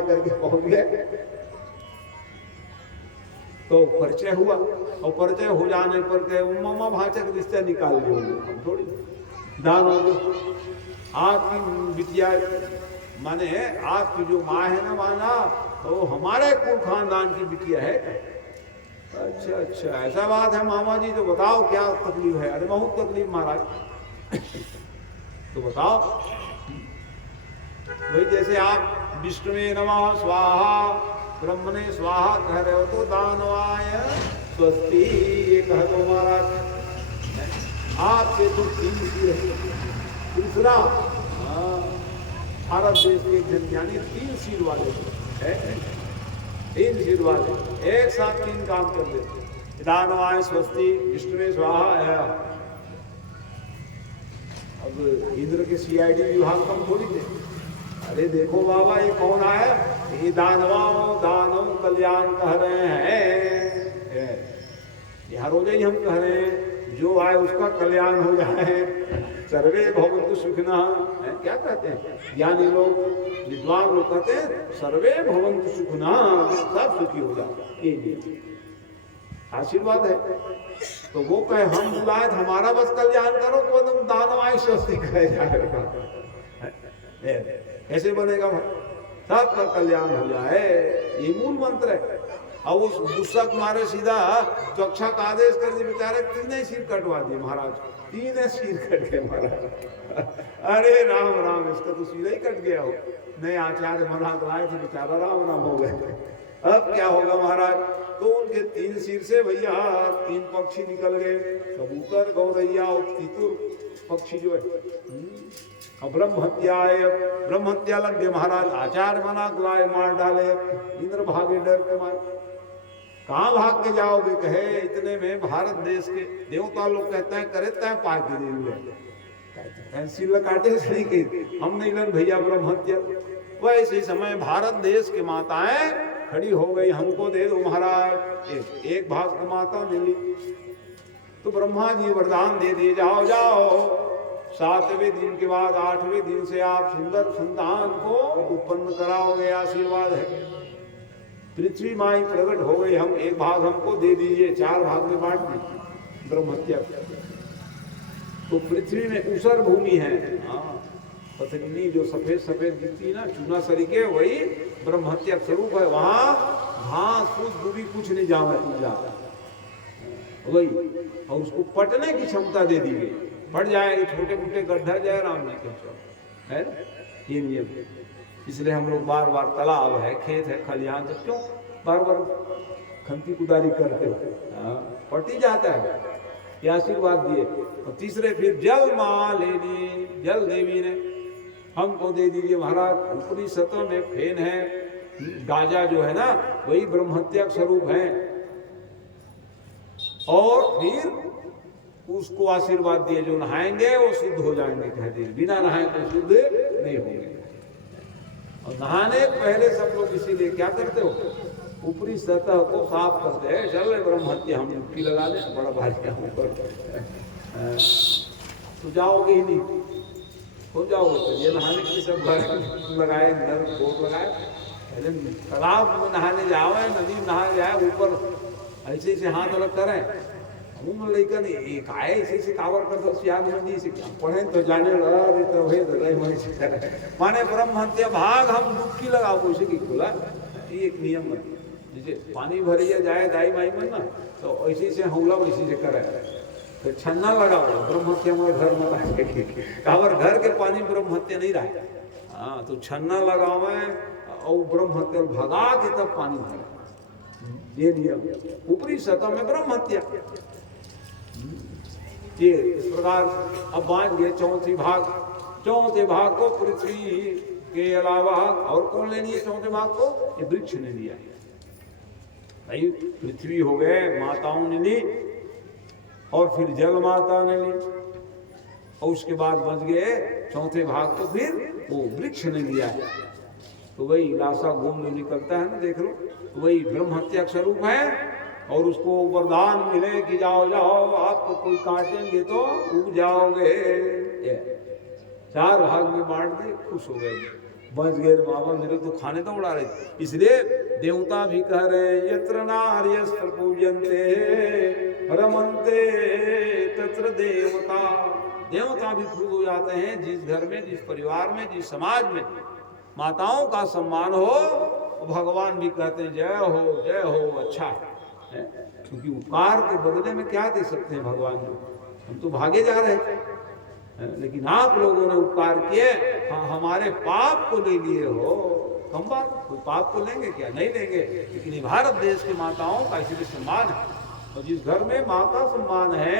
है करके पहुंच गए। तो परिचय हुआ, और परिचय हो जाने पर के मामा भांचे का रिश्ता निकाल दिए। हम थोड़ी दानव आपकी बिटिया माने आपकी जो माँ है ना माना, तो हमारे कुल खानदान की बिटिया है। अच्छा अच्छा ऐसा बात है मामा जी, तो बताओ क्या तकलीफ है? अरे बहुत तकलीफ महाराज। तो बताओ। वही जैसे आप विष्णुवे नमः स्वाहा ब्रह्मणे स्वाहा कह रहे हो, तो दानवाय स्वस्ति ये कह दो महाराज। आपके तो 3 सिर है। दूसरा भारत देश के जनज्ञानी 3 सिर वाले है, 3 सिर वाले एक साथ 3 काम कर देते। दानवाय स्वस्ति विष्णुवे स्वाहा है। अब इंद्र के सीआईडी विभाग कम थोड़ी थे। अरे देखो बाबा ये कौन आया? ये दानव कल्याण कह रहे हैं। ये हर रोज ही हम कह रहे हैं जो आए उसका कल्याण हो जाए। सर्वे भवन्तु सुखिनः। क्या कहते हैं ज्ञानी लोग, विद्वान लोग कहते हैं सर्वे भवन्तु सुखिनः, सब सुखी हो जाए। ये आशीर्वाद है। तो वो कहे हम बुलाए तो हमारा बस कल्याण करो, तो तुम दानवाय स्वस्ति कहे जाएगा। कैसे बनेगा भाई? सबका कल्याण हो जाए, ये मूल मंत्र है। और उस गुस्सा मारे सीधा चक्षा का आदेश कर दिए, बेचारे 3 सिर कटवा दिए महाराज। 3 सिर कट गए महाराज। अरे राम राम, इसका तो सीधा ही कट गया हो। नए आचार्य मना लाए थे, बेचारा राम राम हो गए। अब क्या होगा महाराज? तो उनके 3 सिर से भैया 3 पक्षी निकल गए, कबूतर गौरैया और तीतुर पक्षी जो है। अब ब्रह्म हत्या लग गए महाराज। आचार्य मना लाए, मार डाले। इंद्र भागे डर के मारे। कहाँ भाग के जाओगे? कहे इतने में भारत देश के देवता लोग कहते हैं करे तय पाए दे हुए सिल काटे सही के हम नहीं लन भैया ब्रह्म हत्या। वैसे समय भारत देश के माताएं खड़ी हो गई, हमको दे दो महाराज। एक भाग की माता मिली तो ब्रह्मा जी वरदान दे दिए, जाओ जाओ 7वें दिन के बाद 8वें दिन से आप सुंदर संतान को उत्पन्न कराओगे। आशीर्वाद है। पृथ्वी माई प्रकट हो गई, हम एक भाग हमको दे दीजिए। 4 भाग में बांट दी ब्रह्म हत्या। तो पृथ्वी में ऊसर भूमि है, पथरीली जो सफेद सफेद दिखती ना चूना सरीके, वही ब्रह्म हत्या स्वरूप है। वहां घास फूस दूबी कुछ नहीं जावे वही, और उसको पटने की क्षमता दे दी गई। पड़ जाए छोटे मोटे गड्ढा जाए राम जी के है ये नियम। इसलिए हम लोग बार बार तालाब है, खेत है, खलिहान, तो क्यों बार बार खंती कुदारी करते हो? पटी जाता है। ये आशीर्वाद दिए। और तीसरे फिर जल माँ लेनी, जल देवी ने हमको दे दीजिए महाराज। ऊपरी सतह में फेन है, गाजा जो है ना वही ब्रह्म हत्या स्वरूप है। और फिर उसको आशीर्वाद दिए जो नहाएंगे वो शुद्ध हो जाएंगे। कहते हैं बिना नहाए तो शुद्ध नहीं होंगे। और नहाने पहले सब लोग इसीलिए क्या करते हो, ऊपरी सतह को साफ करते हैं। चल ब्रह्म हत्या हम डुबकी लगा दें, बड़ा भारी काम तो जाओगे ही नहीं, हो जाओगे तो ये नहाने के लिए सब घर लगाए, नर बोर लगाए। पहले तालाब में नहाने जाओ, नदी में नहाने जाए, ऊपर ऐसे ऐसे हाथ अलग करें। लेकिन एक आए इसी कावर कर दो सियाद मंदी से पढ़े तो जाने तो माने ब्रह्म हत्या भाग हम डुबकी लगाओ उसी की खुला। ये एक नियम है। जैसे पानी भरिया जाए दाई माई में ना, तो ऐसे से हौला वैसे से करे। तो छन्ना लगाओ ब्रह्म हत्या में घर में कावर घर के पानी ब्रह्म हत्या नहीं रहे। हाँ तो छन्ना लगाओ और ब्रह्म हत्या भगा के तब पानी भरे। ये नियम ऊपरी सतह में ब्रह्म हत्या। ये इस प्रकार अब बांध गए चौथे भाग को पृथ्वी के अलावा और कौन ले लिए चौथे भाग को? ये वृक्ष ने लिया। भाई पृथ्वी हो गए माताओं ने ली, और फिर जल माता ने ली, और उसके बाद बच गए चौथे भाग को फिर वो वृक्ष ने लिया। तो वही लाशा घूम जो निकलता है ना, देख लो, वही ब्रह्म हत्या स्वरूप है। और उसको वरदान मिले कि जाओ जाओ आपको कोई काटेंगे तो उग जाओगे। 4 भाग में बांट दिए, खुश हो गए। बच गए बाबा, मेरे तो खाने तो उड़ा रहे। इसलिए देवता भी कह रहे यत्र नार्यस्त्र पूजन्ते रमन्ते तत्र देवता। देवता भी खुश हो जाते हैं जिस घर में, जिस परिवार में, जिस समाज में माताओं का सम्मान हो, भगवान भी कहते हैं जय हो, अच्छा है। क्योंकि उपकार के बदले में क्या दे सकते हैं भगवान जी? हम तो भागे जा रहे थे, लेकिन आप लोगों ने उपकार किए, हाँ, हमारे पाप को ले लिए हो। कम बात, कोई पाप को लेंगे क्या? नहीं लेंगे। लेकिन ये भारत देश की माताओं का इसलिए सम्मान है, और जिस घर में माँ का सम्मान है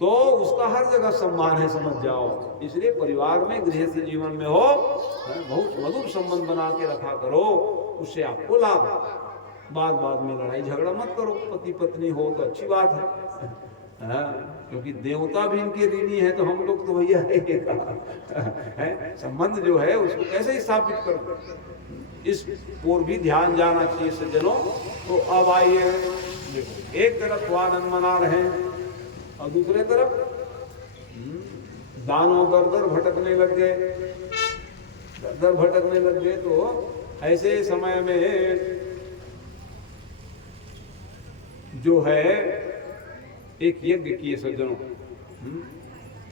तो उसका हर जगह सम्मान है, समझ जाओ। इसलिए परिवार में, गृहस्थ जीवन में हो, बहुत मधुर संबंध बना के रखा करो, उससे आपको लाभ। बाद में लड़ाई झगड़ा मत करो। पति पत्नी हो तो अच्छी बात है, क्योंकि देवता भी इनके ऋणी है, तो हम लोग तो भैया है संबंध जो है उसको कैसे स्थापित करो, इस ओर भी ध्यान जाना चाहिए सज्जनों। तो अब आइए, देखो एक तरफ वो आनंद मना रहे हैं और दूसरे तरफ दानों दर भटकने लग गए, दर भटकने लग गए। तो ऐसे समय में जो है एक यज्ञ किए सज्जनों।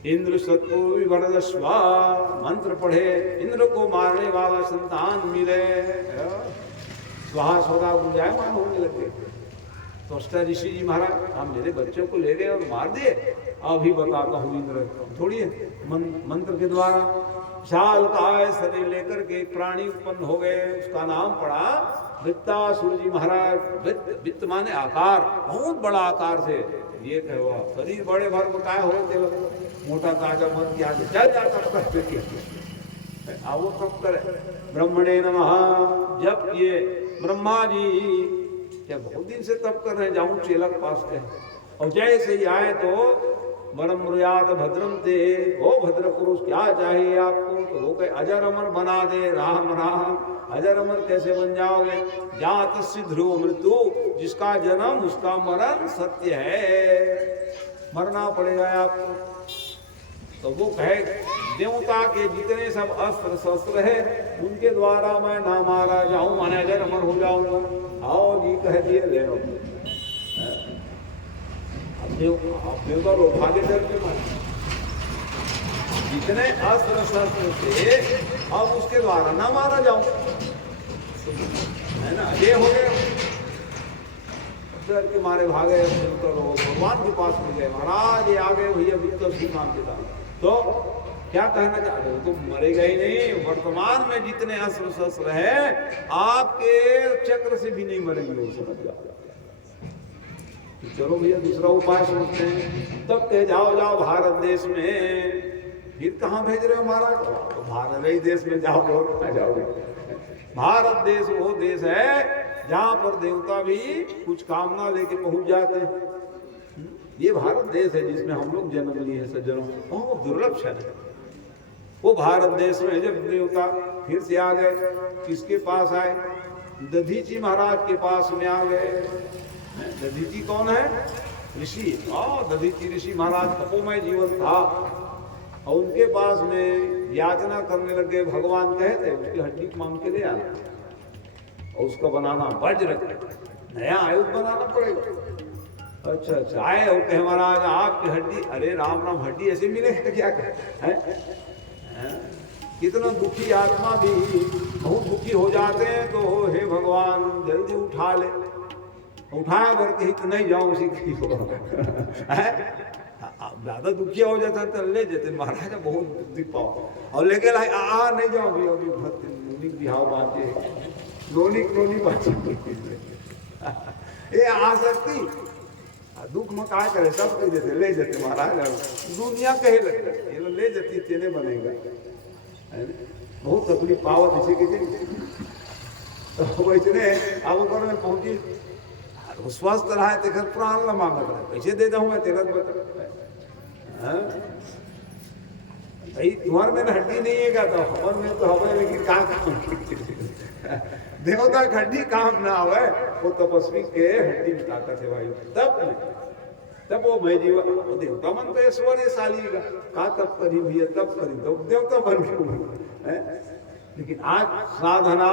इंद्र सत्पुरुषा मंत्र पढ़े, इंद्र को मारने वाला संतान मिले, स्वाहा स्वधा गुंजायमान होने लगे। तो ऋषि जी महाराज, हम मेरे बच्चों को ले गए और मार दिए। अभी बताता हूँ इंद्र थोड़ी है, मंत्र के द्वारा विशाल काय शरीर लेकर के एक प्राणी उत्पन्न हो गए, उसका नाम पड़ा वृत्तासुर जी महाराज। वित्त माने आकार, बहुत बड़ा आकार से। ये कहो शरीर बड़े भर काय हो, मोटा ताजा मन क्या चल जाता वो सब करे। ब्रह्मणे नमः जब ये ब्रह्मा जी क्या बहुत दिन से तप कर रहे, जाऊं चेलक पास के, और जैसे ही आए तो बरम रुयात भद्रम थे, ओ भद्र पुरुष क्या चाहिए आपको? तो वो कहे अजर अमर बना दे, राम राम। अजर अमर कैसे बन जाओगे? जात ध्रुव मृत्यु, जिसका जन्म उसका मरण सत्य है, मरना पड़ेगा आपको। तो वो कहे देवता के जितने सब अस्त्र शस्त्र है उनके द्वारा मैं ना मारा जाऊं, माने अजर अमर हो जाऊंगा। आओ जी कह दिए ले लो। देवता लोग भागे डर के मारे, जितने अस्त्र शस्त्र थे अब उसके द्वारा ना मारा जाऊं, है ना? ये हो गए, डर के मारे भागे। भगवान के पास में गए, महाराज ये आ गए भैया वित्तर सिंह नाम के साथ। तो क्या कहना चाहते हो? तो मरेगा ही नहीं। वर्तमान में जितने अस्त्र शस्त्र है आपके चक्र से भी नहीं मरेंगे, वो समझ जाओ। तो चलो भैया दूसरा उपाय सोचते हैं। तब कहे जाओ भारत देश में। फिर कहाँ भेज रहे हो महाराज? तो भारत ही देश में जाओगे। भारत देश वो देश है जहाँ पर देवता भी कुछ कामना लेके पहुंच जाते हैं। ये भारत देश है जिसमें हम लोग जन्म लिए सज्जनों, बहुत दुर्लभ क्षण है। वो भारत देश में जब देवता फिर से आ गए, किसके पास आए? दधीची महाराज के पास में आ गए। दधीची कौन है? ऋषि। दधीची ऋषि महाराज तपोमय जीवन था, और उनके पास में याचना करने लगे। भगवान कहते उसकी हड्डी मांग के ले आना, और उसका बनाना वज्र, नया आयुध बनाना पड़ेगा। अच्छा आए और कहे महाराज आपकी हड्डी, अरे राम राम, हड्डी ऐसे मिलेगा क्या? कितना दुखी आत्मा भी बहुत दुखी हो जाते हैं, तो हे भगवान जल्दी उठा ले। उठाया भर के हित नहीं जाऊं उसी की ज्यादा दुखिया हो जाता तो ले जाते महाराज, बहुत दुखी पाओ, और लेके लाई नहीं जाओ भी अभी नोनिक बिहाव बात नोनिक बात ये आ सकती दुख में काय करे, सब कह देते ले जाते महाराज। दुनिया कहे लगता ये ले जाती तेने बनेगा, बहुत तकलीफ पावत इसे के तो वैसने अब ऊपर में पहुंची, स्वस्थ रहा है तेकर प्राण न मांगत रहे, पैसे दे दूं मैं तेरा भाई तुम्हारे में हड्डी नहीं है का, तो हमर में तो हवे, लेकिन का देवता हड्डी काम ना आवे, वो तपस्वी के हड्डी में ताकत है भाई। तब वो मैं जीवा देवता मन तो ऐश्वर्यशाली का तब करी भैया, तब करी तो देवता बन गए। लेकिन आज साधना,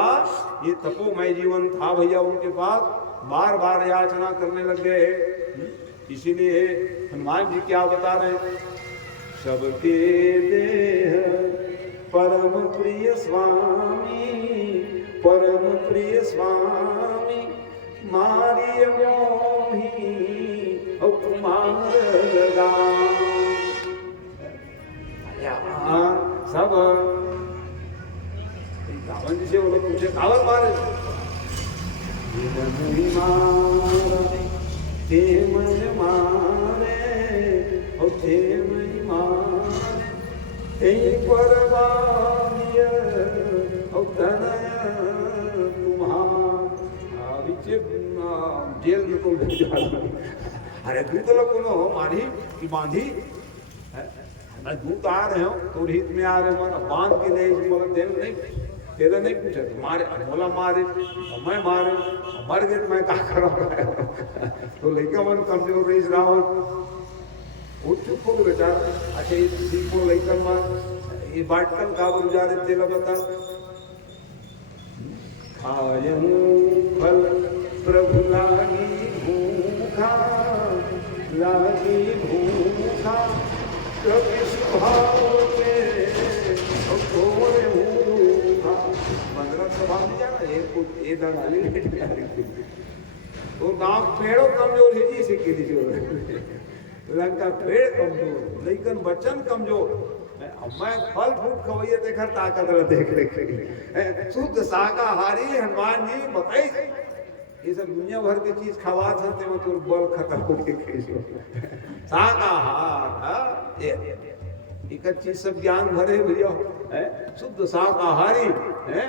ये तपोमय जीवन था भैया उनके पास, बार बार याचना करने लग गए। इसीलिए हनुमान जी क्या बता रहे हैं, सबके देह परम प्रिय स्वामी, परम प्रिय स्वामी, मारिय मोही कुमार सब रावण जी से वो लोग पूछे कावर मारे, ते मैं मारे और ते मैं मारे, ते परवानिय और तनय तुम्हारा जेल में को ले जा। अरे दूत लोग को मारी कि बांधी, दूत आ रहे हो तो हित में आ रहे हो, बांध के ले नहीं, तेरा नहीं पूछा तो मारे, बोला मारे मैं मारे, मर गए मैं क्या करा। तो लड़का मन कमजोर रही रावण, वो चुप हो गए बेचारा। अच्छा ये को लड़का मार ये बाटकन का जा रहे तेला बता, आयन फल प्रभु लागी भूखा, लागी भूखा कभी स्वभाव के थोड़े तो गांव पेड़ों कमजोर है जी, सिक्के लंका पेड़ कमजोर, लेकिन बच्चन कमजोर। मैं फल फ्रूट खवैया देखा ताकत देख शुद्ध शाकाहारी हनुमान जी बताई, ये सब दुनिया भर की चीज खवा सकते में तो बल खत्म हो के शाकाहार एक चीज सब ज्ञान भरे भैया, शुद्ध शाकाहारी है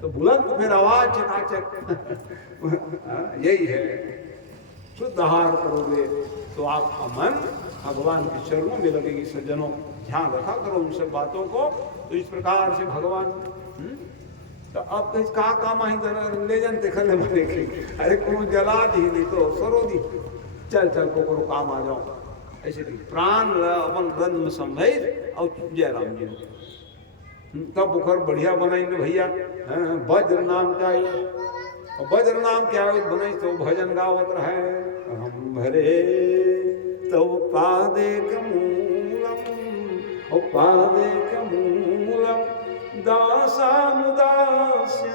तो बुलंद फिर आवाज चकाचक यही है। शुद्ध आहार करोगे तो आपका मन भगवान के चरणों में लगेगी। सज्जनों ध्यान रखा करो उन सब बातों को। तो इस प्रकार से भगवान तो अब तो का काम ही ले जानते खले मरे के, अरे को जला दी नहीं तो सरो दी, चल चल को करो काम आ जाओ, ऐसे प्राण अपन रन में संभल और जय राम जी तब बुखर बढ़िया बनाएंगे भैया। वज्र नाम चाहिए, वज्र नाम क्या बनाई तो भजन गावत रहे, हम भरे तो पादे कमूलम, ओ पादे कमूलम दासानुदास्य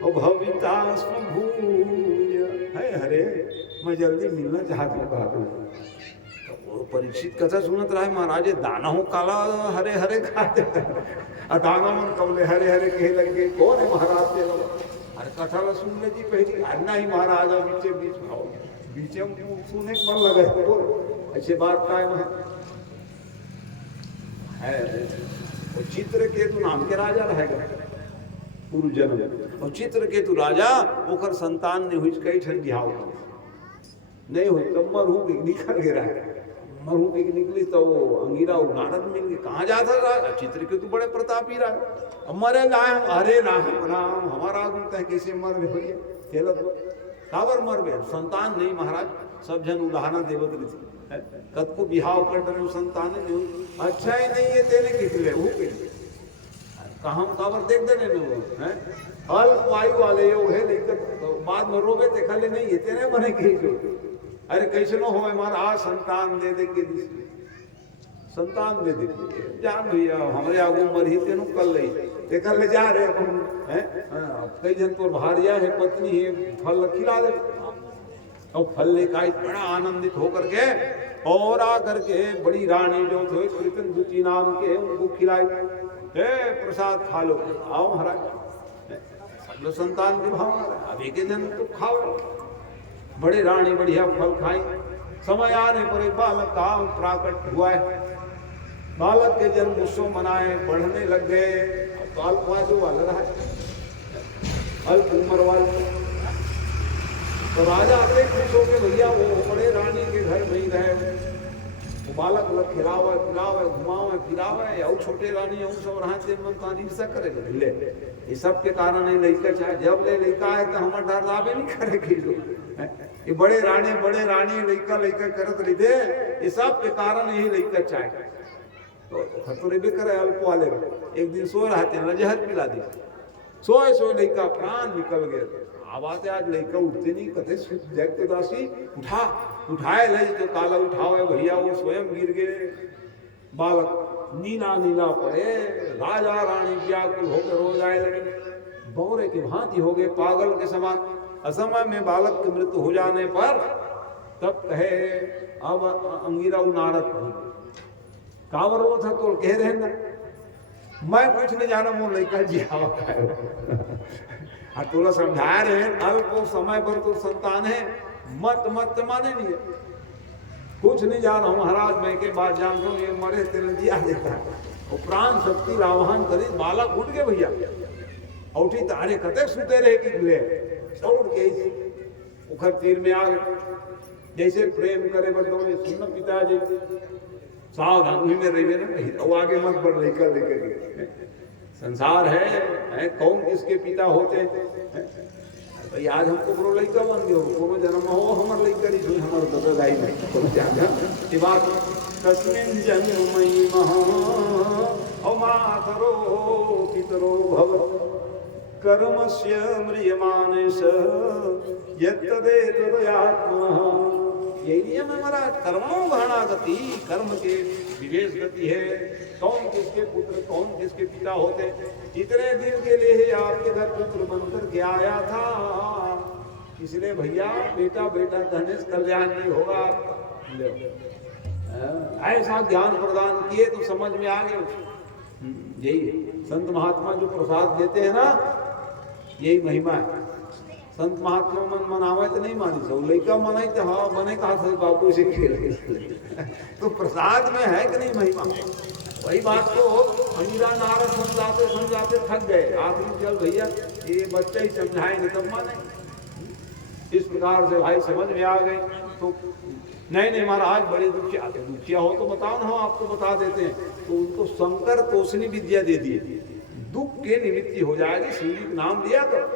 ओ भवितास्म भूय। है हरे मैं जल्दी मिलना चाहता हूँ। परीक्षित कथा सुनत रहा है, महाराज दाना हो काला हरे हरे खाते, दाना मन कबले हरे हरे कहे लगे, कौन है महाराज के लोग? अरे कथा ला सुन ले जी पहली, अन्ना ही महाराज बीचे बीच में बीचे सुने मन लगे तो अच्छे बात का है। वो चित्रकेतु नाम के राजा रहेगा पूर्व जन्म, और चित्रकेतु राजा ओकर संतान ने हुई कई ठन बिहाव नहीं हुई, तब मरहू निकल गिरा, मरहू की निकली तो वो अंगीरा नारद मिल गए, कहाँ जाता था? चित्रकेतु बड़े प्रतापी रहा, मरे लाए हम, अरे राम राम हमारा घूमता है कैसे मर गए भैया, खेलत काबर मर गए, संतान नहीं महाराज, सब जन उदाहरण देवत रही थी, कद को बिहाव कर रहे संतान नहीं, अच्छा ही नहीं है तेने कितने वो के कहा काबर देख देने लोग हैं अल्प वायु वाले योग है, लेकिन तो बाद में रोवे देखा ले नहीं है तेरे बने के जो, अरे कैसे नो हो हमारा आ संतान दे दे के संतान दे दे जान भैया हमारे आगू मर ही तेनु कल ले देखा ले जा रहे अपन हैं, कई जन तो भारिया है पत्नी है फल खिला दे, और फल लेकर बड़ा आनंदित होकर के और आकर के बड़ी रानी जो थे कृतन दुची नाम के उनको खिलाए, प्रसाद खा लो, आओ महाराज सब लोग संतान के भाव, अब एक जन तो खाओ, बड़े रानी बढ़िया फल खाई। समय आने पर एक बालक का प्राकट हुआ है, बालक के जन्म उत्सव मनाए, बढ़ने लग गए, तो अल्पवायु वाला रहा अल्प उम्र वाला, तो राजा अपने खुश हो के भैया वो बड़े रानी के घर में ही रहे, वो बालक लग खिलावे पिलावे घुमावे फिरावे, और छोटे रानी और सब रहते मन ईर्षा करे ले, ये सब के कारण ये लड़का चाहे जब ले लड़का है तो हमारे डरावे नहीं करेगी, ये बड़े रानी लड़का लड़का करत रही थे, ये सब के कारण यही लड़का चाहे तो खतरे भी करे अल्प वाले एक दिन सो रहा थे जहर पिला दी सोए सोए लड़का प्राण निकल गए आवाज आज लड़का उठते नहीं कथे देखते दासी उठाए ले तो काला उठाओ भैया वो स्वयं गिर गए बालक नीला नीला पड़े राजा रानी व्याकुल होकर रो जाए लगे बौरे की भांति हो गए पागल के समान असमय में बालक की मृत्यु हो जाने पर तब कहे अब अंगिरा नारद कावर वो था तो कह रहे ना मैं कुछ नहीं जाना वो लेकर जी हाँ तोला समझा रहे हैं अल्प समय पर तो संतान है मत माने नहीं है कुछ नहीं जा रहा हूँ महाराज मैं के बाद जानता हूँ ये मरे तेरे दिया देता है और प्राण शक्ति रावण करी बालक उठ गए भैया औठी तारे कते सुते रहे कि गिरे दौड़ के उखर तीर में आ गए जैसे प्रेम करे बंदो ये सुन पिताजी सावधान में रहिए ना और आगे मत बढ़ लेकर संसार है कौन किसके पिता होते भाई आज हमको बड़ो लड़का बन गयो कोनो जन्म हो हमर लड़का ही हमर बदल आई नहीं कोनो जागा ये बात तस्मिन् जन्मयि महा अमातरो पितरो भव कर्मस्य म्रियमानस यत्तदे तदयात्मा यही नियम है हमारा कर्मों गति कर्म के विवेश गति है कौन किसके पुत्र कौन किसके पिता होते इतने दिन के लिए आपके घर पुत्र बनकर के आया था इसलिए भैया बेटा बेटा कहने से कल्याण नहीं होगा ऐसा ज्ञान प्रदान किए तो समझ में आ गए यही संत महात्मा जो प्रसाद देते हैं ना यही महिमा है संत महात्मा मन मनावे तो नहीं मानी सो लड़का मनाई तो हाँ बने कहा था बाबू से खेल तो प्रसाद में है कि नहीं महिमा वही बात को अंगिरा नारद समझाते थक गए आखिरी चल भैया ये बच्चा ही समझाएंगे तब माने इस प्रकार से भाई समझ में आ गए तो नहीं महाराज बड़े दुखिया हो तो बताओ ना आपको बता देते हैं तो उनको शंकर तोषणी विद्या दे दिए दुख के निमित्त हो जाएगी शिव नाम दिया तो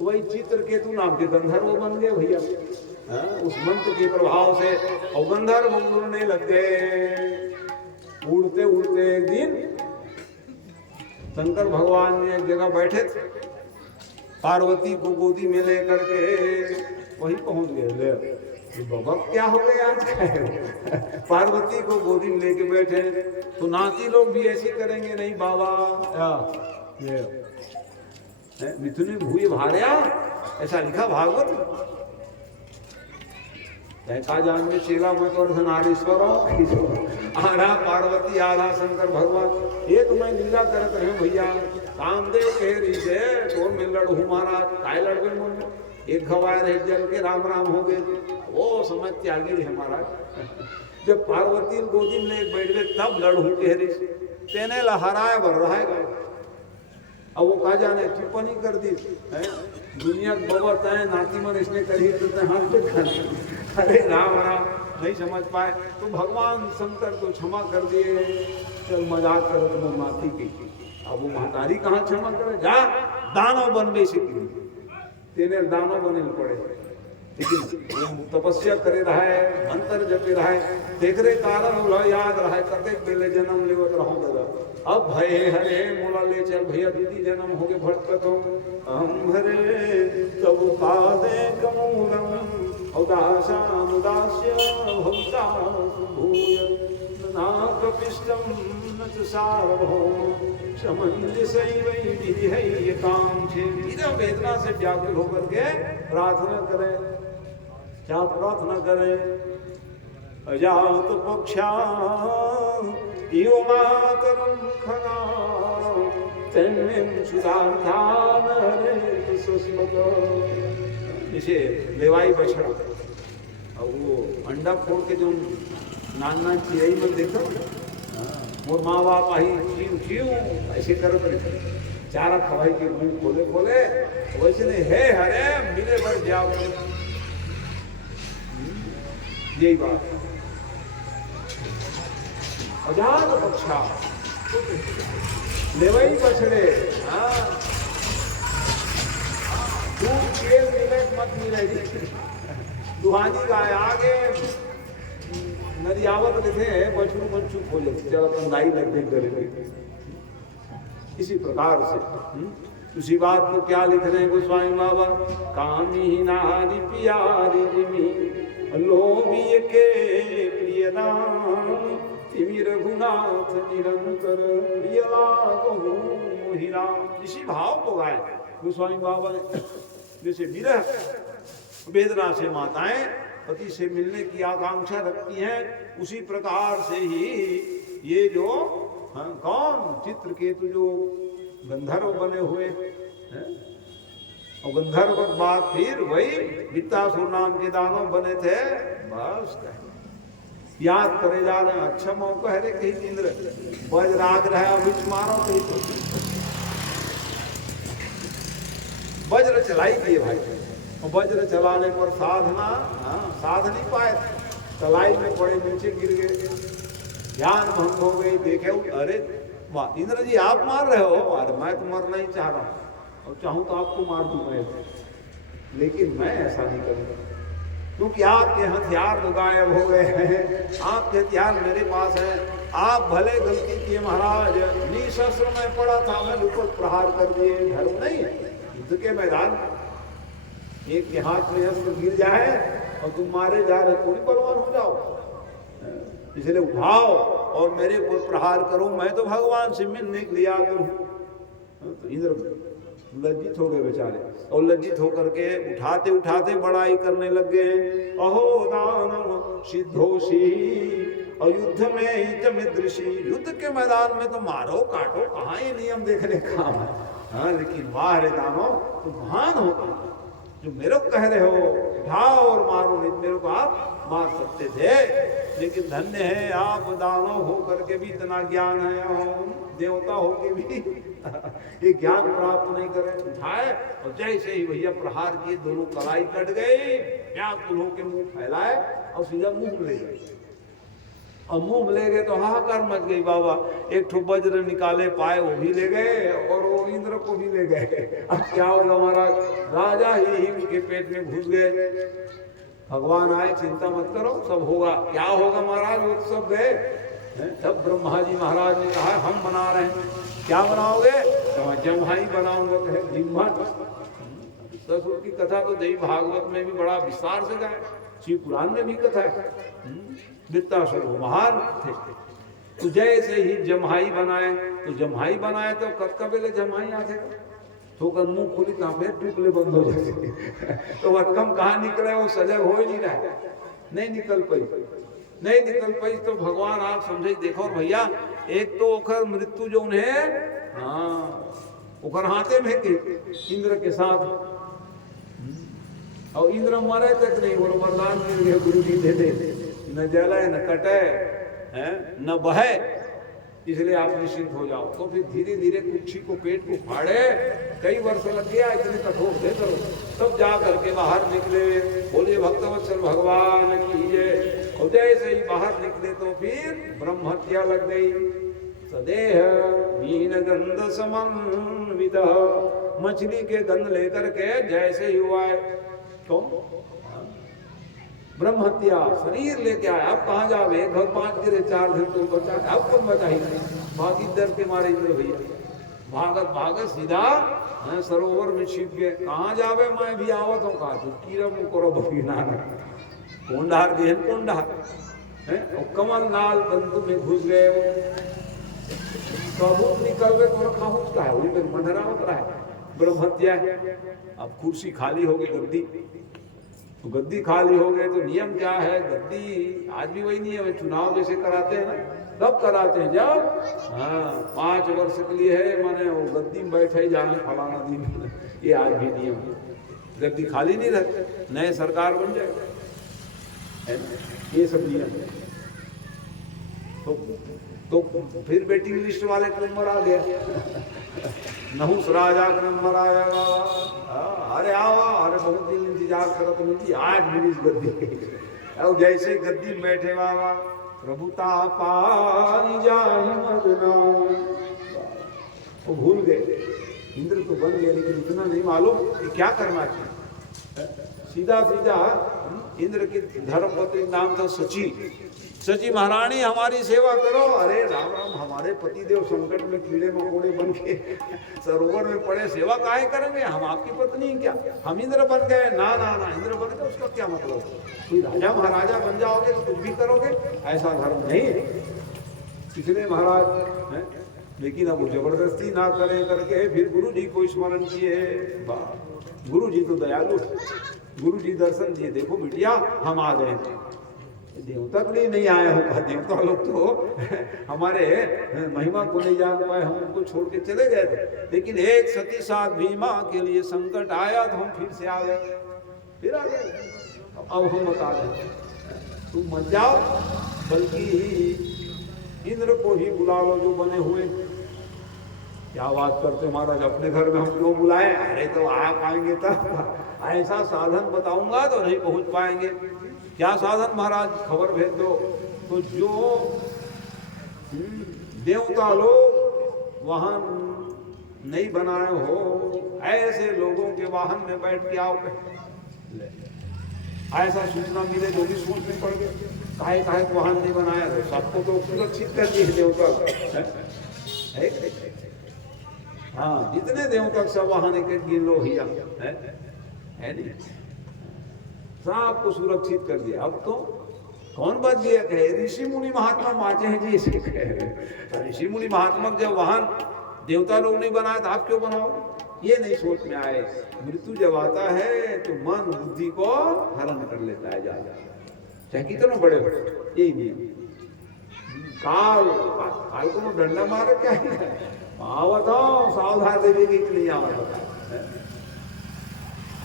वही चित्रकेतु नाम के गंधर्व बन गए भैया उस मंत्र के प्रभाव से और गंधर्व उड़ने लग गए उड़ते उड़ते एक दिन शंकर भगवान ने एक जगह बैठे थे पार्वती को गोदी में लेकर के वही पहुंच गए ले बाबा क्या हो गया आज पार्वती को गोदी में लेके बैठे तो नाती लोग भी ऐसे करेंगे नहीं बाबा मिथुन भूय भार्या ऐसा लिखा भागवत का जान में चेला मैं तो अर्धनारीश्वर आधा पार्वती आधा शंकर भगवान ये तो मैं लीला करते रहे भैया कामदेव कह रही से तो मैं लड़ू महाराज काय लड़ गए मुझे एक खवाए रहे जल के राम राम हो गए वो समझ त्यागी रहे महाराज जब पार्वती गोदी में बैठ गए तब लड़ू कह रही तेने लहराए बढ़ रहा है अब वो कहा जाने टिप्पणी कर दी दुनिया बबत है नाती मन इसने करी अरे राम राम नहीं समझ पाए तो भगवान शंकर को क्षमा कर दिए चल मजाक करो तो नाती की अब वो महतारी कहाँ क्षमा करे जा दानव बन गई सीखी तेने दानव बने पड़े लेकिन तपस्या करे रहा मंत्र जपे रहा देख रे कारण याद रहा कतेक बेले जन्म लेवत रहूं दादा अब भय हरे मोला ले चल भैया दीदी जन्म हो गए भटकतो हम हरे तब पादे कमूलम उदास्य भविता भूय नाक पिष्टम नच सार्वभौम समंजसैवै विधिहै काम छे इधर वेदना से व्याकुल होकर के प्रार्थना करें क्या प्रार्थना करें अजात पक्षा इव मातरम खगा तन्में सुधार्थान हरे सुस्मत इसे लेवाई बछड़ा और वो अंडा फोड़ के जो नाना चिड़ई में देखो वो माँ बाप आई क्यों क्यों ऐसे कर चारा खवाई के मुंह खोले खोले वैसे नहीं है हरे मिले भर जाओ यही बात अजात पक्षा लेवई बछड़े दूध केल मिले मत मिलेगी दुहानी गाय आगे नरी आवत लिखे बछड़ू बंचू खोजे चल अपन दाई लग गई गले में। इसी प्रकार से उसी बात को क्या लिख रहे हैं गोस्वामी बाबा, कामी नारी प्यारी जिमी लोभी के प्रिय नाम तिमी रघुनाथ निरंतर प्रिय लागहु मोहि राम। इसी भाव को गाया गोस्वामी बाबा ने। जैसे विरह वेदना से माताएं पति से मिलने की आकांक्षा रखती हैं, उसी प्रकार से ही ये जो कौन चित्रकेतु जो गंधर्व बने हुए हैं, और गंधर्व के बाद फिर वही वित्तासुर नाम के दानव बने थे। बस याद करे जा रहे हैं, अच्छा मौका है रे कहीं इंद्र वज्राग रहा बिच मारो कहीं तो वज्र चलाई दिए भाई, और वज्र चलाने पर साधना साध नहीं पाए, तलाई में पड़े नीचे गिर गए, ज्ञान भंग हो गई। देखे अरे वाह इंद्र जी आप मार रहे हो, अरे मैं तो मरना ही चाह रहा हूँ और चाहूँ तो आपको मार दूं मैं, लेकिन मैं ऐसा नहीं करूँगा क्योंकि आपके हथियार तो गायब हो गए हैं, आपके हथियार मेरे पास हैं। आप भले गलती किए महाराज, निशस्त्र में पड़ा था, मैं ऊपर प्रहार कर दिए, धर्म नहीं है। युद्ध के मैदान एक के हाथ में अस्त्र गिर जाए और तुम मारे जा रहे, थोड़ी बलवान हो जाओ, इसलिए उठाओ और मेरे ऊपर प्रहार करो, मैं तो भगवान से मिलने के लिए आकर हूं। तो इंद्र लज्जित हो गए बेचारे, और लज्जित होकर के उठाते उठाते बड़ाई करने लग गए। अहो दानव सिद्धोषी अयुद्ध में हितमिदृषि, युद्ध के मैदान में तो मारो काटो, कहाँ ये नियम देखने का है। हाँ लेकिन वाह रे दानव तो महान होता, जो मेरे को कह रहे हो उठाओ और मारो, नहीं मेरे को आप मार सकते थे, लेकिन धन्य है आप दानव हो करके भी इतना ज्ञान है, हम देवता हो के भी ये ज्ञान प्राप्त नहीं करे। उठाए और जैसे ही भैया प्रहार किए, दोनों कलाई कट गई, व्याकुल होके मुंह फैलाए और सीधा मुंह ले गए, और मुंह ले गए तो हाहाकार मच गई बाबा। एक ठो वज्र निकाले पाए, वो भी ले गए और वो इंद्र को भी ले गए। अब क्या होगा महाराज, राजा ही उसके पेट में घुस गए। भगवान आए, चिंता मत करो सब होगा। क्या होगा महाराज, वो सब गए। तब ब्रह्मा जी महाराज ने कहा हम बना रहे हैं, क्या बनाओगे, तो जम्हाई बनाऊंगा, कहे जिम्मन। ससुर की कथा तो देवी भागवत में भी बड़ा विस्तार से गाय, शिव पुराण में भी कथा है। वित्तासुर महान थे, तो जैसे ही जम्हाई बनाए, तो जम्हाई बनाए तो कतकबेले जम्हाई आते तो कर मुंह खुली था, फिर टुकले बंद हो जाते। तो वह कम कहाँ निकले, वो सजग हो ही नहीं रहा, नहीं निकल पाई। तो भगवान आप समझे, देखो भैया एक तो ओखर मृत्यु जो उन्हें ओखर हाथे में के इंद्र के साथ, और इंद्र मरे तक नहीं, वो वरदान मिल गया गुरु जी दे दे, न जले न कटे न बहे, इसलिए आप निश्चिंत हो जाओ। तो फिर धीरे धीरे कुक्षी को पेट को फाड़े, कई वर्ष लग गया, इतने कठोर थे करो, तब जा करके बाहर निकले। बोले भक्तवत्सल भगवान की जय। और जैसे ही बाहर निकले तो फिर ब्रह्म हत्या लग गई। सदेह मीन गंध समन्वित, मछली के गंध लेकर के जैसे ही हुआ है तो ब्रह्म हत्या, शरीर लेके आया। अब कहाँ जावे, घर 5 गिरे 4 घंटे बचा, अब कौन बचा ही नहीं, बाकी डर के मारे इंद्र भैया भागत सीधा सरोवर में छिप गए। कहाँ जावे, मैं भी आवत हूँ, कहा कीड़ा मुँह करो बफीना कोंडार गहन कोंडार है, और कमल नाल बंधु में घुस गए। कबूत निकल गए तो रखा उसका है, वही में मंडरा होता है, ब्रह्म हत्या है। अब कुर्सी खाली हो गई, गद्दी तो गद्दी खाली हो गए तो नियम क्या है, गद्दी आज भी वही नियम है, चुनाव जैसे कराते हैं ना, तब कराते हैं जब 5 वर्ष के लिए है, माने वो गद्दी में बैठे ही जाने फलाना दिन, ये आज भी नियम है। गद्दी खाली नहीं रहती, नए सरकार बन जाए, ये सब नियम है। तो फिर वेटिंग लिस्ट वाले का नंबर आ गया, नहुस राजा का नंबर आया। अरे आओ, अरे बहुत दिन इंतजार करो तो मिलती, आज मिली इस गद्दी। और जैसे ही गद्दी में बैठे बाबा, प्रभुता पाई जाहि मदना, वो भूल गए, इंद्र तो बन गए, लेकिन इतना नहीं मालूम कि क्या करना चाहिए। सीधा सीधा इंद्र के धर्मपत्नी नाम था सची, सची महारानी हमारी सेवा करो। अरे राम राम, हमारे पतिदेव संकट में कीड़े मकोड़े बन के सरोवर में पड़े, सेवा काहे करेंगे? हम आपकी पत्नी क्या, हम इंद्र बन गए? ना ना ना, इंद्र बन गए उसका क्या मतलब? कोई राजा महाराजा बन जाओगे तो कुछ भी करोगे, ऐसा धर्म नहीं। इसलिए महाराज है, लेकिन अब वो जबरदस्ती ना करें करके फिर गुरु जी को स्मरण किए। गुरु जी तो दयालु, गुरु जी दर्शन दिए, देखो बिटिया हम आ गए। देवता के लिए नहीं आया होगा, देवता लोग तो हमारे महिमा को नहीं जान पाए, हम उनको छोड़ के चले गए थे, लेकिन एक सती साथ भीमा के लिए संकट आया तो हम फिर से आ गए, फिर आ गए। अब हम बता रहे तुम मत जाओ, बल्कि इंद्र को ही बुला लो जो बने हुए। क्या बात करते महाराज, अपने घर में हम क्यों बुलाए? अरे तो आप आएंगे तब, ऐसा साधन बताऊंगा तो नहीं पहुंच पाएंगे। क्या साधन महाराज? खबर भेज दो। तो जो देवता लोग वाहन नहीं बनाए हो, ऐसे लोगों के वाहन में बैठ के आओ। ऐसा सूचना मिले जो भी सोच में पड़ गए, काहे काहे वाहन नहीं बनाया, तो सबको तो सुरक्षित कर दिए देवता। हाँ, जितने देवता सब वाहन एक गिन लो हिया है नहीं, सबको सुरक्षित कर दिया। अब तो कौन बच गया? कहे ऋषि मुनि महात्मा माचे हैं जी, इसे कहे ऋषि मुनि महात्मा जब वाहन देवता लोग नहीं बनाए तो आप क्यों बनाओ? ये नहीं सोच में आए। मृत्यु जब आता है तो मन बुद्धि को हरण कर लेता है, जा चाहे कितने बड़े बड़े, यही नहीं। काल काल को डंडा मारे क्या है? आवत हो सावधान देवी की नहीं आवत,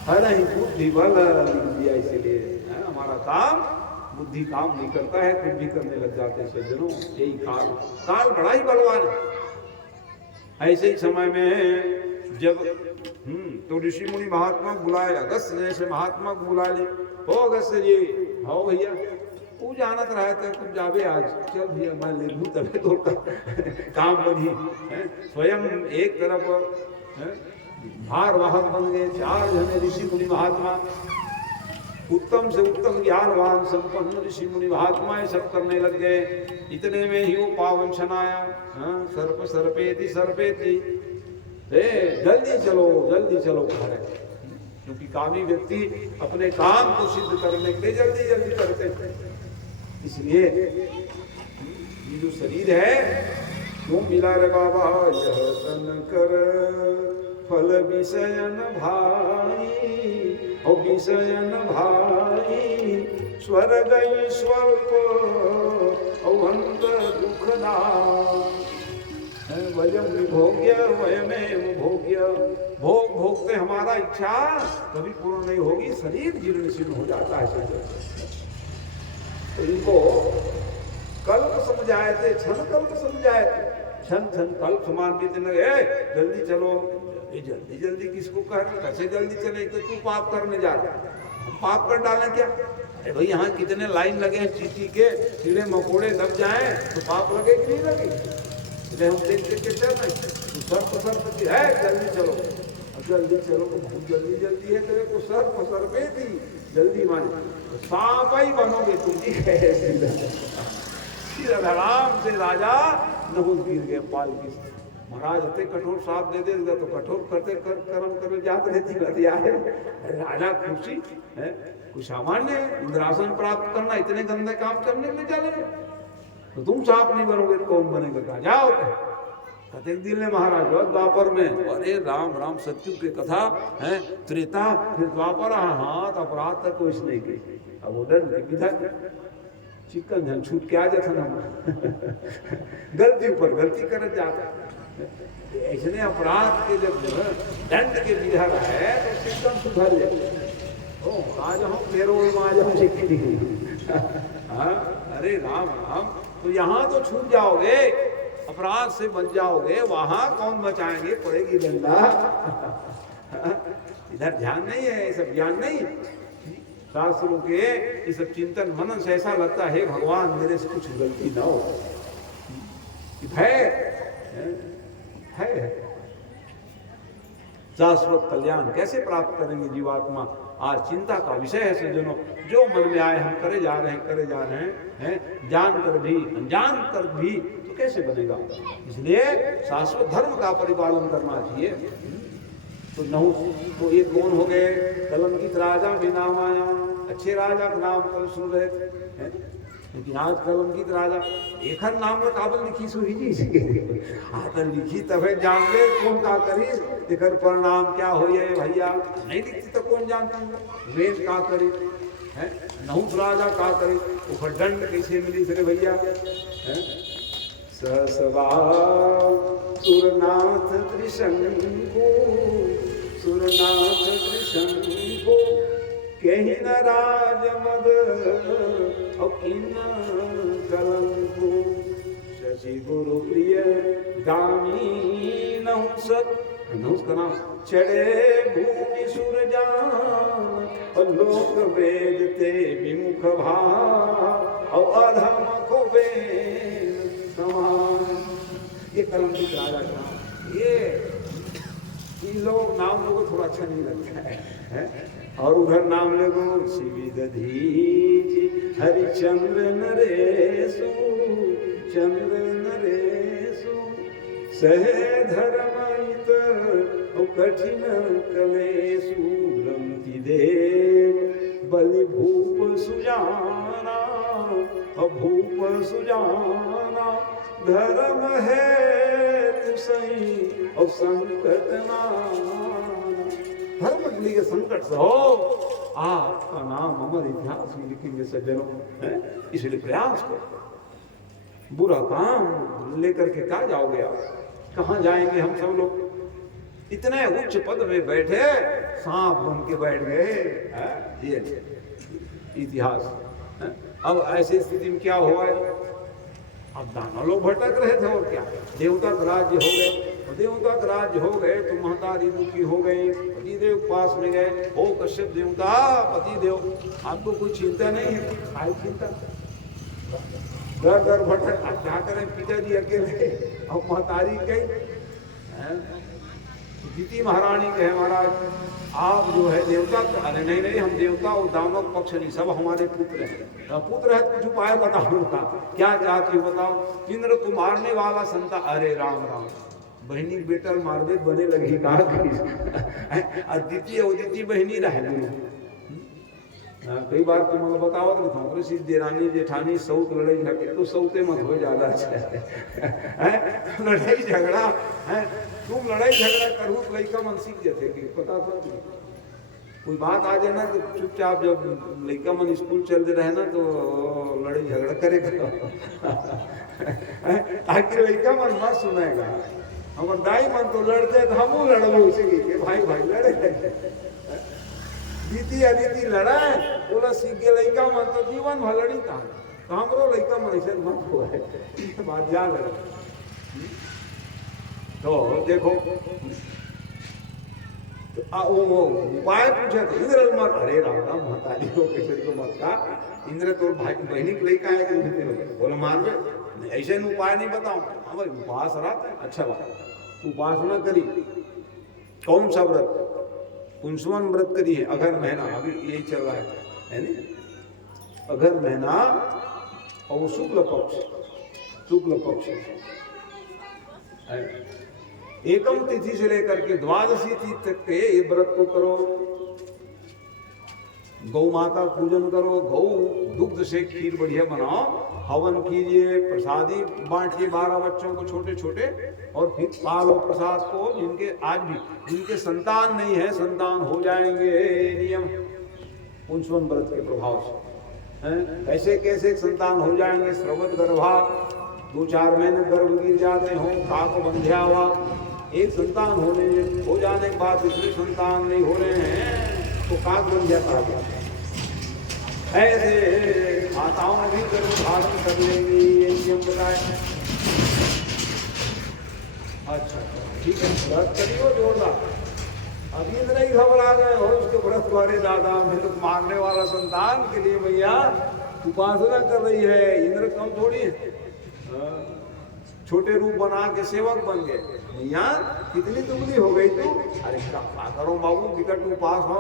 अरे बुद्धि बल दिया, इसीलिए हमारा काम बुद्धि काम नहीं करता है, कुछ भी करने लग जाते हैं सज्जनों। यही काल, काल बड़ा ही बलवान है। ऐसे ही समय में जब तो ऋषि मुनि महात्मा बुलाए, अगस्त जैसे महात्मा को बुला ले, हो अगस्त जी, हो भैया तू जानत रहे थे, तुम जावे आज, चल भैया मैं ले लूँ तबे तो काम बनी। स्वयं एक तरफ भार वाहक बन गए, 4 जने ऋषि मुनि महात्मा, उत्तम से उत्तम ज्ञानवान संपन्न ऋषि मुनि महात्माएं सब करने लग गए। इतने में ही वो पावन क्षण आया, सर्प सर्पेति सर्पेति, जल्दी चलो घर, क्योंकि कामी व्यक्ति अपने काम को सिद्ध करने के लिए जल्दी जल्दी करते थे। इसलिए ये जो शरीर है क्यों मिला रे बाबा, यह तन कर फल विषयन भाई, ओ विषयन भाई, स्वर्ग स्वल्प अवंत दुखदा, वयम विभोग्य वयमेव भोग्य, भोग भोगते हमारा इच्छा कभी पूर्ण नहीं होगी, शरीर जीर्ण शीर्ण हो जाता है। तो इनको कल्प समझाए थे, क्षण कल्प समझाए थे, क्षण क्षण कल्प समान बीतने लगे। जल्दी चलो, ये जल्दी जल्दी किसको कह रहे, कैसे जल्दी चले? तो तू पाप करने जा रहा, हम पाप कर डालें क्या? अरे भाई यहाँ कितने लाइन लगे हैं चींटी के, कीड़े मकोड़े दब जाएं तो पाप लगे कि नहीं लगे? हम देख देख के चल रहे, तो सर्प है, जल्दी चलो, अब जल्दी चलो, बहुत जल्दी जल्दी है तेरे को, सर्प थी, जल्दी माने तो सांप ही बनोगे तुम ही। आराम से राजा नहुल गिर गए पालकी से। महाराज इतने कठोर साप दे देगा तो कठोर करते कर्म कर जाते रहती है। राजा खुशी है, कुछ सामान्य इंद्रासन प्राप्त करना, इतने गंदे काम करने के लिए चलेगा, तो तुम सांप नहीं बनोगे तो कौन बनेगा? जाओ कहते दिल ने महाराज द्वापर में, अरे राम राम सत्यु की कथा है, त्रेता फिर द्वापर, हाँ अपराध तक कुछ नहीं की। अब वो दंड की विधा चिकन झन छूट के आ जाता ना, गलती ऊपर गलती कर जाता। ऐसे अपराध के जब दंड के विधा है तो चिकन सुधर जाए। ओ आज हम पेरोल में आ जाओ। अरे राम राम, तो यहाँ तो छूट जाओगे, अपराध से बच जाओगे, वहां कौन बचाएंगे? पड़ेगी डंडा। इधर ध्यान नहीं है, ये सब ज्ञान नहीं। शास्त्रों के ये सब चिंतन मनन से ऐसा लगता है भगवान मेरे से कुछ गलती ना हो। भय है। शाश्वत कल्याण कैसे प्राप्त करेंगे जीवात्मा, आज चिंता का विषय है सज्जनों। जो मन में आए हम करे जा रहे हैं, जान कर भी अनजान कर भी तो कैसे बनेगा। इसलिए शाश्वत धर्म का परिपालन करना चाहिए। तो नहु तो ये कौन हो गए, कलंकित राजा में नाम आया। अच्छे राजा का नाम कल सुन रहे थे, लेकिन आज कलंकित राजा एक नाम में काबल लिखी सुही जी आतन लिखी तबे जान ले कौन का करी एकर परिणाम क्या हो भैया, नहीं लिखती तो कौन जानता है। वेद का करे है, नहुत राजा का करे, ऊपर दंड कैसे मिली सके भैया। ससवा सुरनाथ त्रिशंकु, सुरनाथ त्रिशंकु कहीं न राज मद और किन कलंकु। शशि गुरु प्रिय दामी नहुसत, नहुस का नाम चढ़े भूमि सुरजान और लोक वेद ते विमुख भाव और अधम को वेद समान। ये कलंकित राजा का नाम, ये लोग नाम लोगों को थोड़ा अच्छा नहीं लगता है। और उधर नाम लगो शिविदधीज हरिचंद्र नरेशु, चंद्र नरेशु सहे धर्महित कठिन कलेशु। रमति देव बलि भूप सुजाना, भूप सुजाना धर्म है तुसई और संकट नाना। धर्म के लिए संकट से हो, आपका नाम अमर इतिहास में लिखेंगे सज्जनों। इसलिए प्रयास करो, बुरा काम लेकर के कहाँ जाओगे आप, कहाँ जाएंगे हम सब लोग। इतने उच्च पद में बैठे सांप बन के बैठ गए, ये इतिहास। अब ऐसी स्थिति में क्या हुआ है, अब दानव लोग भटक रहे थे और क्या, देवता का राज्य हो गए। देवता का राज्य हो गए तो महतारी दुखी हो गई, पतिदेव पास में गए, ओ कश्यप देवता पतिदेव आपको कोई चिंता नहीं है, आई चिंता घर भटक, आप क्या करें, पिताजी अकेले और महतारी गई। दीति महारानी कहे महाराज आप जो है देवता, अरे नहीं हम देवता और दानव पक्ष नहीं, सब हमारे पुत्र हैं। पुत्र है तो कुछ उपाय बताओ, क्या चाहती हो बताओ। इंद्र को मारने वाला संता, अरे राम राम बहनी बेटा मारवे बने लगी कहा अदिति उदिति बहनी रह गई। कई बार तुम बताओ तो सीध देरानी जेठानी सऊत लड़ाई झगड़े तो सऊते मत हो ज्यादा अच्छा लड़ाई झगड़ा है। तुम लड़ाई झगड़ा करो तो लड़का मन सीख जाते कि पता था कोई बात आ जाए ना तो चुपचाप, जब लड़का मन स्कूल चलते रहे ना तो लड़ाई झगड़ा करेगा ताकि लड़का मन मत सुनेगा। हम दाई मन तो लड़ते तो हम लड़बो उसे कि भाई भाई लड़े। दीदी अदिति लड़ा बोला सीख गया लड़का मन तो जीवन भर लड़ी था, तो हमरो लड़का मन ऐसे मत हो है बात जा लड़ा। तो देखो वो उपाय पूछे थे इंद्र मत, अरे राम राम महतारी हो किसी को मत का, इंद्र तो भाई बहनी के लड़का है बोला मार में ऐसे उपाय नहीं बताऊं। हाँ भाई उपास रहा, अच्छा बात उपासना करी। कौन सा व्रत, पुंसवन व्रत करी है, अगर महीना अभी यही चल रहा है ना, अगर महीना और शुक्ल पक्ष एकम तिथि से लेकर के द्वादशी तिथि तक के ये व्रत को करो। गौ माता पूजन करो, गौ दुग्ध से खीर बढ़िया बनाओ, हवन कीजिए, प्रसादी बांटिए 12 बच्चों को छोटे छोटे, और फिर पालो प्रसाद को। जिनके आज भी जिनके संतान नहीं है संतान हो जाएंगे, नियम पुंसवन व्रत के प्रभाव से। कैसे कैसे संतान हो जाएंगे, स्रवत गर्भा 2-4 महीने गर्भ गिर जाते हो, काक बंध्या हुआ, एक संतान हो जाने के बाद दूसरे संतान नहीं हो रहे हैं तो काक बंध्या कहा जाता है। ऐसे माताओं भी गर्भ धारण कर लेंगी, ये नियम बताए। अच्छा ठीक है, व्रत करियो जोरदार। अभी इतना ही घबरा गए हो इसके व्रत वाले दादा, मेरे तो मारने वाला संतान के लिए भैया उपासना कर रही है। इंद्र कम थोड़ी है, छोटे रूप बना के सेवक बन गए। यहाँ कितनी दुबली हो गई तू? अरे क्या करो बाबू, विकट उपास हो।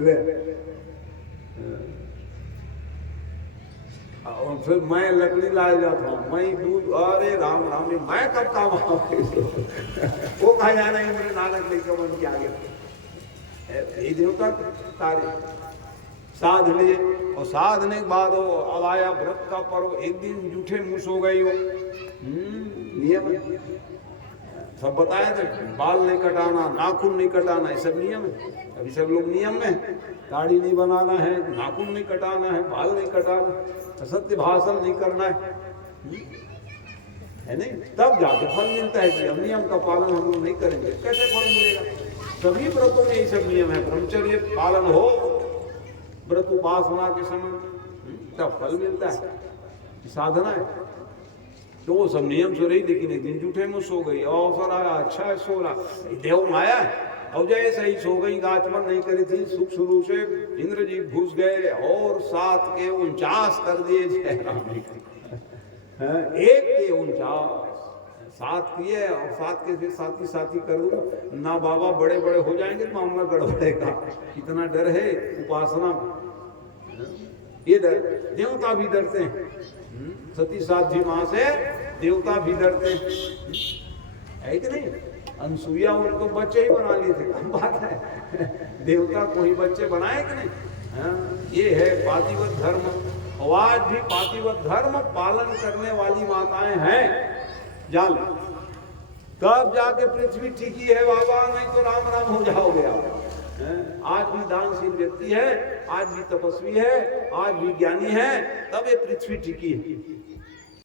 ले और फिर मैं लकड़ी ला जाता हूँ, मैं दूध, अरे राम राम, मैं कब काम वो कहा जाना है मेरे नानक लेकर मन के आगे ये देवता तारे साध लिए। और साधने के बाद वो अब आया व्रत का पर्व, एक दिन जूठे मुंह सो गई हो, नियम सब बताया थे, बाल नहीं कटाना, नाखून नहीं कटाना, ये सब नियम है। अभी सब लोग नियम में, दाढ़ी नहीं बनाना है, नाखून नहीं कटाना है, बाल नहीं कटाना, सत्य भाषण नहीं करना है नहीं, तब जाके फल मिलता है। कि हम नियम का पालन हम लोग नहीं करेंगे कैसे फल मिलेगा? सभी व्रतों में ये सब नियम है, ब्रह्मचर्य पालन हो व्रत उपासना के समय, तब फल मिलता है, साधना है। तो वो सब नियम सो रही, लेकिन एक दिन जूठे में सो गई, अवसर आया, अच्छा है सो रहा, देव माया अब जय सही सो गई, गाचमन नहीं करी थी, सुख शुरू से इंद्र जी घुस गए और 7 के 49 कर दिए। जय राम, 1 के 49 7 किए और 7 के फिर साथी साथी कर दूं ना बाबा, बड़े बड़े हो जाएंगे तो मामला गड़बड़ेगा। कितना डर है उपासना, ये डर, देवता भी डरते हैं, सती साथ जी मां से देवता भी डरते है कि नहीं? अनसुईया उनको बच्चे ही बना लिए थे, कम बात है, देवता को ही बच्चे बनाए कि नहीं? ये है पातिव्रत धर्म। और आज भी पातिव्रत धर्म पालन करने वाली माताएं हैं, जान तब जाके पृथ्वी टिकी है बाबा, नहीं तो राम राम हो जाओगे आप। आज भी दानशील व्यक्ति है, आज भी तपस्वी है, आज भी ज्ञानी है, तब ये पृथ्वी टिकी है।